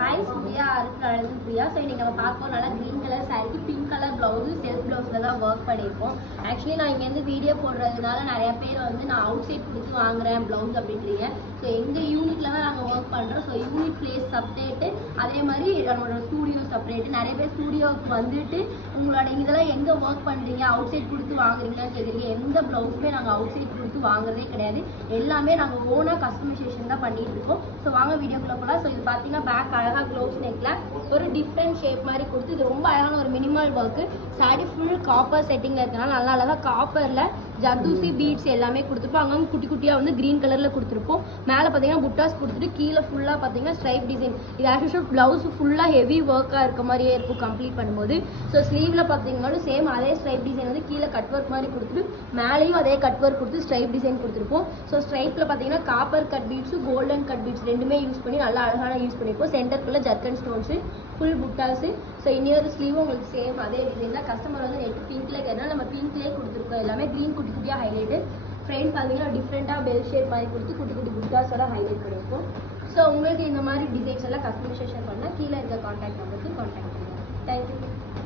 Hi Surya, Priya. So இன்னைக்கு நம்ம பார்க்க நல்லா green color saree pink color blouse self blouseல தான் work பண்ணிருக்கோம். Actually நான் இங்க இருந்து வீடியோ போடுறதுனால நிறைய பேர் வந்து நான் அவுட் சைட் கொடுத்து வாங்குறேன் blouse அப்படின்றீங்க. So எங்க யூனிட்ல தான் நாங்க work பண்றோம். So யூனிட் place separate அதே மாதிரி நம்மளோட ஸ்டுடியோ செப்பரேட். நிறைய பேர் ஸ்டுடியோக்கு வந்துட்டு உங்களோட இதெல்லாம் எங்க work பண்றீங்க அவுட் சைட் கொடுத்து வாங்குறீங்கன்னு கேக்குறீங்க. எந்த பிளவுஸுமே நாங்க அவுட் சைட் கொடுத்து வாங்குறதே கிடையாது. எல்லாமே நாங்க ஓனா கஸ்டமைசேஷன் தான் பண்ணிட்டு இருக்கோம். So வாங்க வீடியோக்குள்ள போலாம். So இது பாத்தீங்கன்னா பேக் அழகா க்ளோஸ் நெக்ல ஒரு டிஃப்ரெண்ட் ஷேப் மாதிரி கொடுத்து இது ரொம்ப அழகான ஒரு minimal work. Sari full copper செட்டிங்ல இருக்கனால நல்லா அழகா காப்பர்ல ஜர்தூசி பீட்ஸ் எல்லாமே கொடுத்துருப்போம். அங்கங்க குட்டி குட்டியா வந்து கிரீன் கலர்ல கொடுத்துருப்போம். மேல பாத்தீங்கன்னா புட்டாஸ் கொடுத்துட்டு கீழே ஃபுல்லா பாத்தீங்கன்னா ஸ்ட்ரைப் டிசைன். இது ஆக்சுவலா பிளவுஸ் ஃபுல்லா ஹெவி ஒர்க்கா இருக்க மாதிரியே இருக்கும் கம்ப்ளீட் பண்ணும்போது. ஸோ ஸ்லீவ்ல பாத்தீங்கன்னா சேம் அதே ஸ்ட்ரைப் டிசைன் வந்து கீழே கட் ஒர்க் மாதிரி கொடுத்துட்டு மேலேயும் அதே கட் ஒர்க் கொடுத்து ஸ்ட்ரைப் டிசைன் கொடுத்துருப்போம். ஸோ ஸ்ட்ரைப்ல பாத்தீங்கன்னா copper cut beads golden cut beads ரெண்டுமே யூஸ் பண்ணி நல்லா அழகான யூஸ் பண்ணிருப்போம். சென்டருக்குள்ள zircon stones full buttas. So இன்னொரு ஸ்லீவும் உங்களுக்கு சேம் அதே டிசைன் தான். கஸ்டமர் வந்து நெட் பிங்க்ல கேட்டால் நம்ம பிங்க்லேயே கொடுத்துருக்கோம். எல்லாமே க்ரீன் குட்டி குட்டியாக ஹைலைட்டு. ஃப்ரண்ட் பார்த்தீங்கன்னா டிஃப்ரெண்ட்டாக பெல் ஷேப் மாதிரி கொடுத்து குட்டி குட்டி புட்டாஸோட ஹைலைட் பண்ணியிருக்கோம். ஸோ உங்களுக்கு இந்த மாதிரி டிசைன்ஸ் எல்லாம் கஸ்டமைசேஷன் பண்ணால் கீழே இருக்க கான்டாக்ட் நம்பருக்கு கான்டாக்ட் பண்ணுங்கள். தேங்க்யூ.